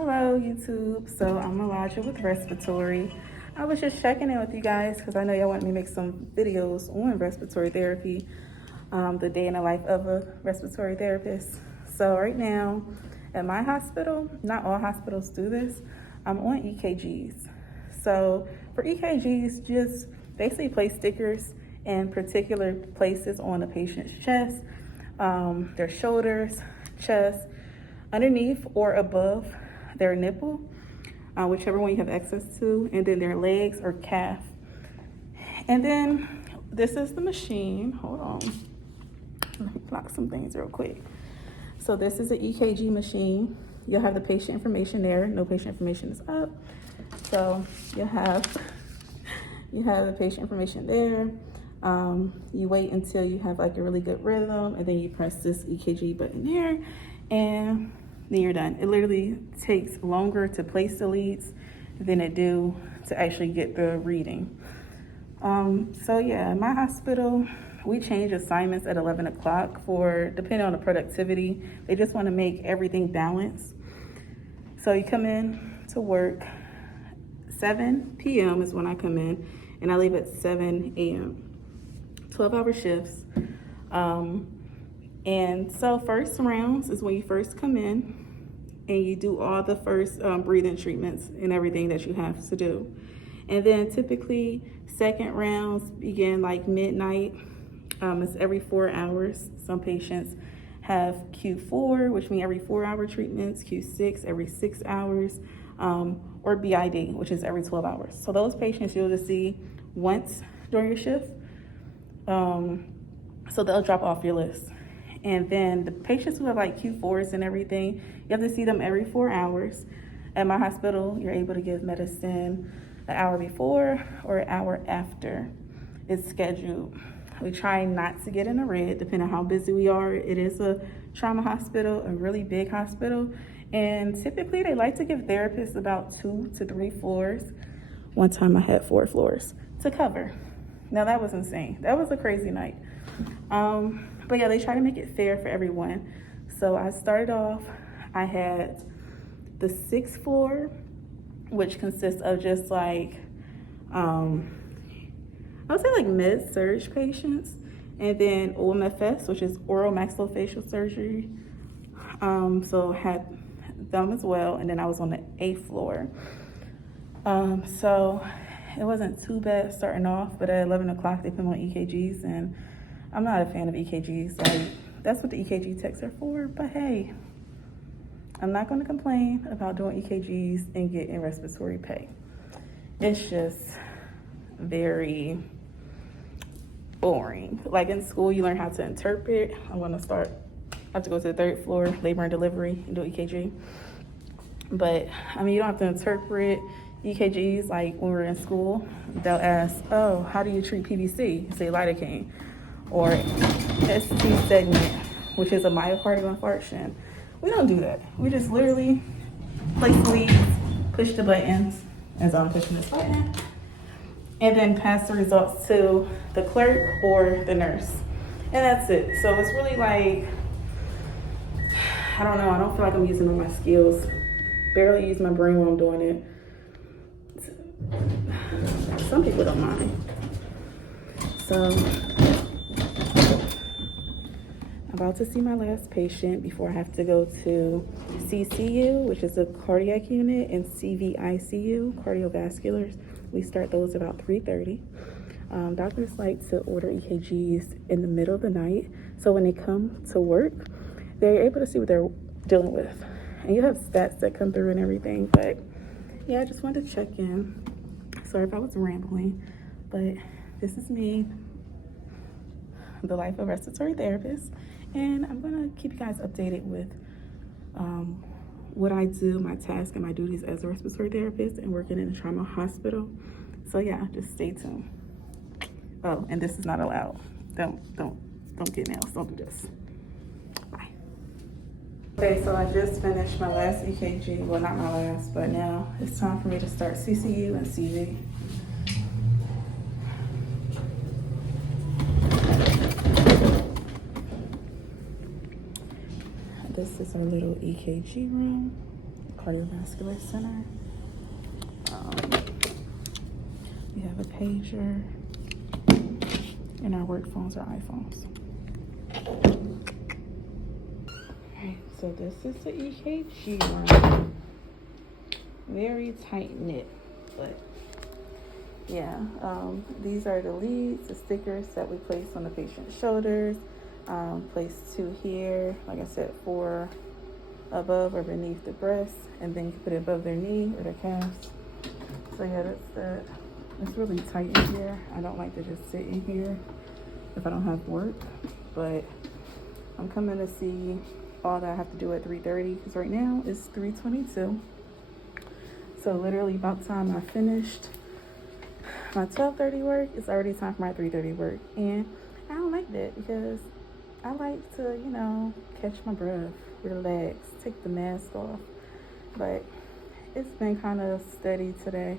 Hello YouTube. So I'm Elijah with Respiratory. I was just checking in with you guys because I know y'all want me to make some videos on respiratory therapy, the day in the life of a respiratory therapist. So right now at my hospital, not all hospitals do this, I'm on EKGs. So for EKGs, just basically place stickers in particular places on the patient's chest, their shoulders, chest, underneath or above their nipple, whichever one you have access to, and then their legs or calf. And then this is the machine. Hold on, let me block some things real quick. So this is an EKG machine. You'll have the patient information there. No patient information is up. So you have the patient information there. You wait until you have like a really good rhythm, and then you press this EKG button there, and then you're done. It literally takes longer to place the leads than it do to actually get the reading. So yeah, in my hospital, we change assignments at 11 o'clock for, depending on the productivity, they just want to make everything balanced. So you come in to work, 7 p.m. is when I come in, and I leave at 7 a.m. 12-hour shifts. And so first rounds is when you first come in and you do all the first breathing treatments and everything that you have to do. And then typically second rounds begin like midnight. It's every 4 hours. Some patients have Q4, which means every 4-hour treatments, Q6 every 6 hours, or BID, which is every 12 hours. So those patients you'll just see once during your shift. So they'll drop off your list. And then the patients who have like Q4s and everything, you have to see them every 4 hours. At my hospital, you're able to give medicine an hour before or an hour after it's scheduled. We try not to get in the red, depending on how busy we are. It is a trauma hospital, a really big hospital. And typically they like to give therapists about 2 to 3 floors. One time I had 4 floors to cover. Now that was insane. That was a crazy night. But yeah, they try to make it fair for everyone. So I started off, I had the 6th floor, which consists of just like, I would say like med-surg patients, and then OMFS, which is oral maxillofacial surgery. So I had them as well, and then I was on the 8th floor. So it wasn't too bad starting off, but at 11 o'clock they put me on EKGs, and I'm not a fan of EKGs. Like, that's what the EKG techs are for, but hey, I'm not going to complain about doing EKGs and getting respiratory pay. It's just very boring. Like in school, you learn how to interpret. I have to go to the 3rd floor, labor and delivery, and do EKG. But I mean, you don't have to interpret EKGs like when we're in school. They'll ask, oh, how do you treat PVC? You say lidocaine. Or ST segment, which is a myocardial infarction. We don't do that. We just literally place the leads, push the buttons, as I'm pushing this button, and then pass the results to the clerk or the nurse. And that's it. So it's really like, I don't know, I don't feel like I'm using all my skills. Barely use my brain while I'm doing it. Some people don't mind. So I'm about to see my last patient before I have to go to CCU, which is a cardiac unit, and CVICU, cardiovasculars. We start those about 3:30. Doctors like to order EKGs in the middle of the night, so when they come to work, they're able to see what they're dealing with. And you have stats that come through and everything, but yeah, I just wanted to check in. Sorry if I was rambling, but this is me, the life of a respiratory therapist, and I'm gonna keep you guys updated with what I do, my tasks and my duties as a respiratory therapist and working in a trauma hospital. So yeah, just stay tuned. Oh, and this is not allowed. Don't get nails. Don't do this. Bye. Okay, so I just finished my last EKG. Well, not my last, but now it's time for me to start CCU and CV. This is our little EKG room, Cardiovascular Center. We have a pager, and our work phones are iPhones. Alright, so this is the EKG room. Very tight knit, but yeah, these are the leads, the stickers that we place on the patient's shoulders. Place 2 here, like I said, 4 above or beneath the breast, and then you can put it above their knee or their calves. So yeah, that's that. It's really tight in here. I don't like to just sit in here if I don't have work, but I'm coming to see all that I have to do at 3:30 because right now it's 3:22. So literally about time I finished my 12:30 work, it's already time for my 3:30 work. And I don't like that because I like to, you know, catch my breath, relax, take the mask off. But it's been kind of steady today.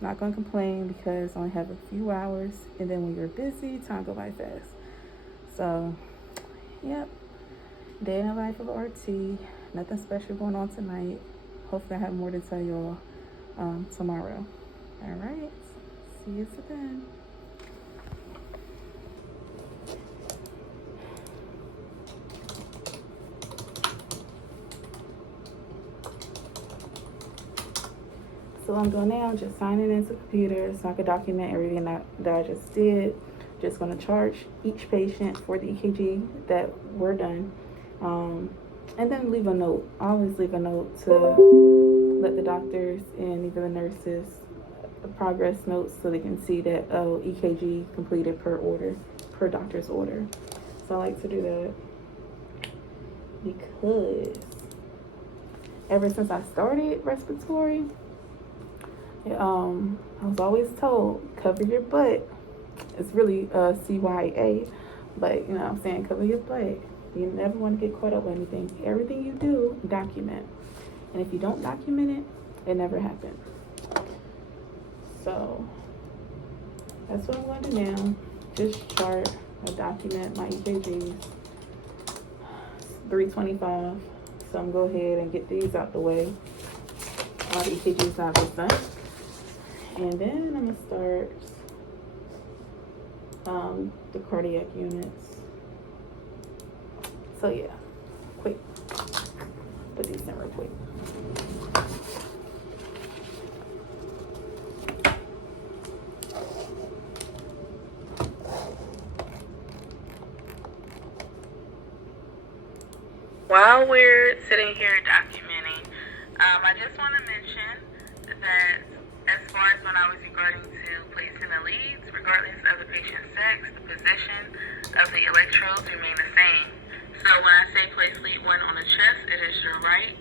Not gonna complain because I only have a few hours, and then when you're busy, time go by fast. So, yep, day in the life of RT. Nothing special going on tonight. Hopefully I have more to tell you all tomorrow. All right, see you then. So what I'm doing now, I'm just signing into the computer so I can document everything that I just did. Just going to charge each patient for the EKG that we're done. And then leave a note. I always leave a note to let the doctors and even the nurses progress notes so they can see that, oh, EKG completed per order, per doctor's order. So I like to do that because ever since I started respiratory, I was always told, cover your butt. It's really CYA, but you know what I'm saying, cover your butt. You never want to get caught up with anything. Everything you do, document. And if you don't document it, it never happened. So that's what I'm going to do now. Just chart, I document my EKGs. 325. So I'm going to go ahead and get these out the way. All the EKGs I was done. And then I'm going to start the cardiac units. So yeah, quick. Put these in real quick. While we're sitting here documenting, I just want to mention that as far as when I was regarding to placing the leads, regardless of the patient's sex, the position of the electrodes remain the same. So when I say place lead 1 on the chest, it is your right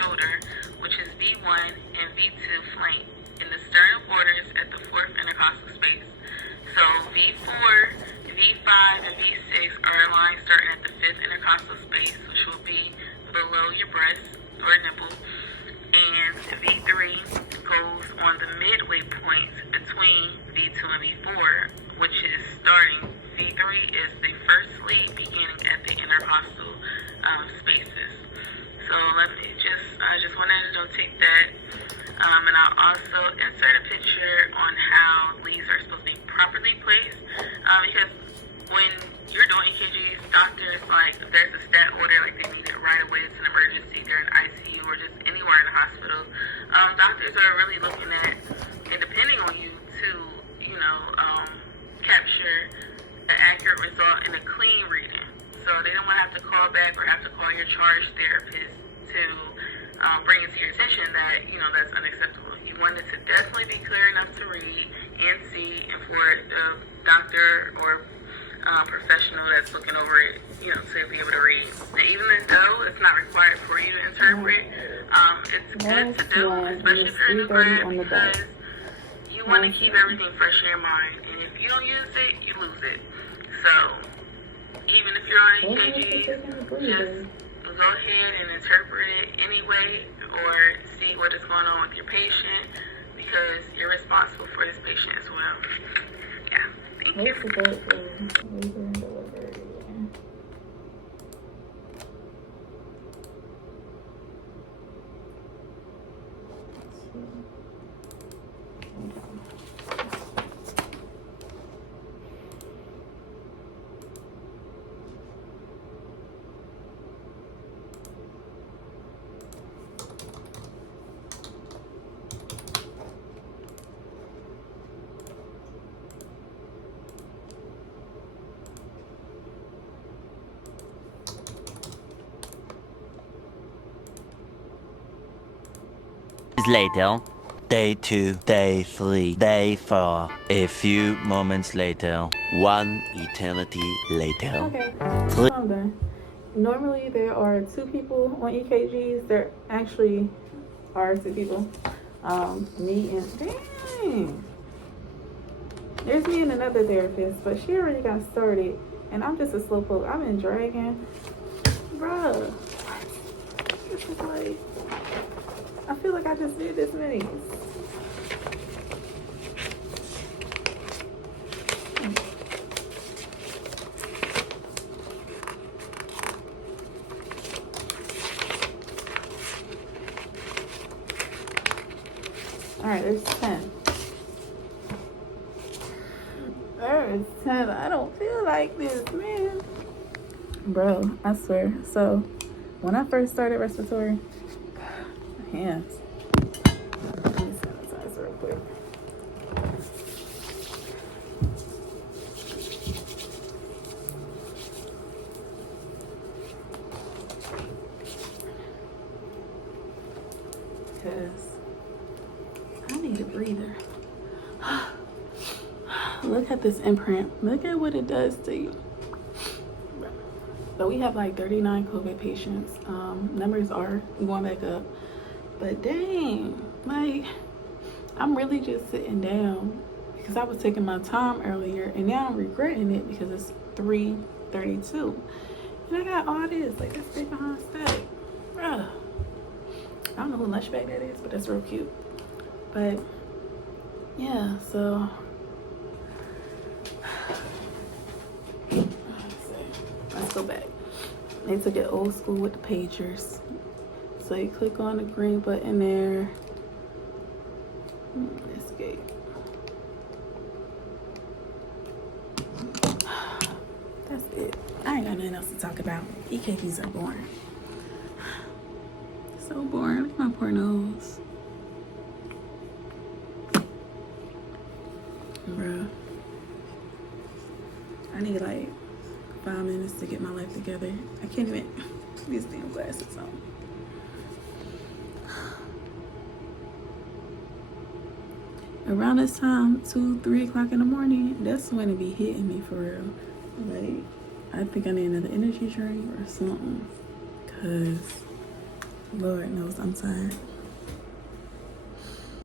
shoulder, which is V1 and V2 flank, in the sternum borders at the 4th intercostal space. So V4, V5, and V6 are aligned starting at the 5th intercostal space, which will be below your breast or nipple. And V3 goes on the midway point between V2 and V4, which is starting. V3 is the first lead beginning at the intercostal spaces. So I just wanted to notate that. And I'll also insert a picture on how leads are supposed to be properly placed. Because when you're doing EKGs, doctors, like, if there's a stat order, like they need it right away, it's an emergency, they're in ICU or just anywhere in the hospital, doctors are really looking at and depending on you to, capture an accurate result and a clean reading. So they don't want to have to call back or have to call your charge therapist to bring it to your attention that, that's unacceptable. You want it to definitely be clear enough to read and see, and for the doctor or professional that's looking over it, to be able to read. And even though it's not required for you to interpret, it's good to do, especially if you're a new grad, because you want to keep everything fresh in your mind. And if you don't use it, you lose it. So even if you're on EKGs, just go ahead and interpret it anyway, or see what is going on with your patient, because you're responsible for this patient as well. Yeah, thank you. Later, day 2, day 3, day 4. A few moments later, one eternity later. Okay, so I'm done. Normally there are 2 people on EKGs. There actually are 2 people. Me and dang. There's me and another therapist, but she already got started, and I'm just a slowpoke. I've been dragging, bruh. This is like, I feel like I just did this many. All right, there's 10. There's 10. I don't feel like this, man. Bro, I swear. So, when I first started respiratory, my hands. Let me sanitize real quick. Because I need a breather. Look at this imprint. Look at what it does to you. So we have like 39 COVID patients. Numbers are going back up. But dang, like, I'm really just sitting down because I was taking my time earlier, and now I'm regretting it because it's 3:32. And I got all this, like this big behind static. Bruh. I don't know who Lunchback that is, but that's real cute. But yeah, so let's go back. They took it old school with the pagers. So you click on the green button there. Escape. That's it. I ain't got nothing else to talk about. EKGs are boring. So boring. Look at my poor nose. Bruh. I need like 5 minutes to get my life together. I can't even put these damn glasses on. Around this time, 2-3 o'clock in the morning, that's when it be hitting me for real. Like, I think I need another energy drink or something. Cause Lord knows I'm tired.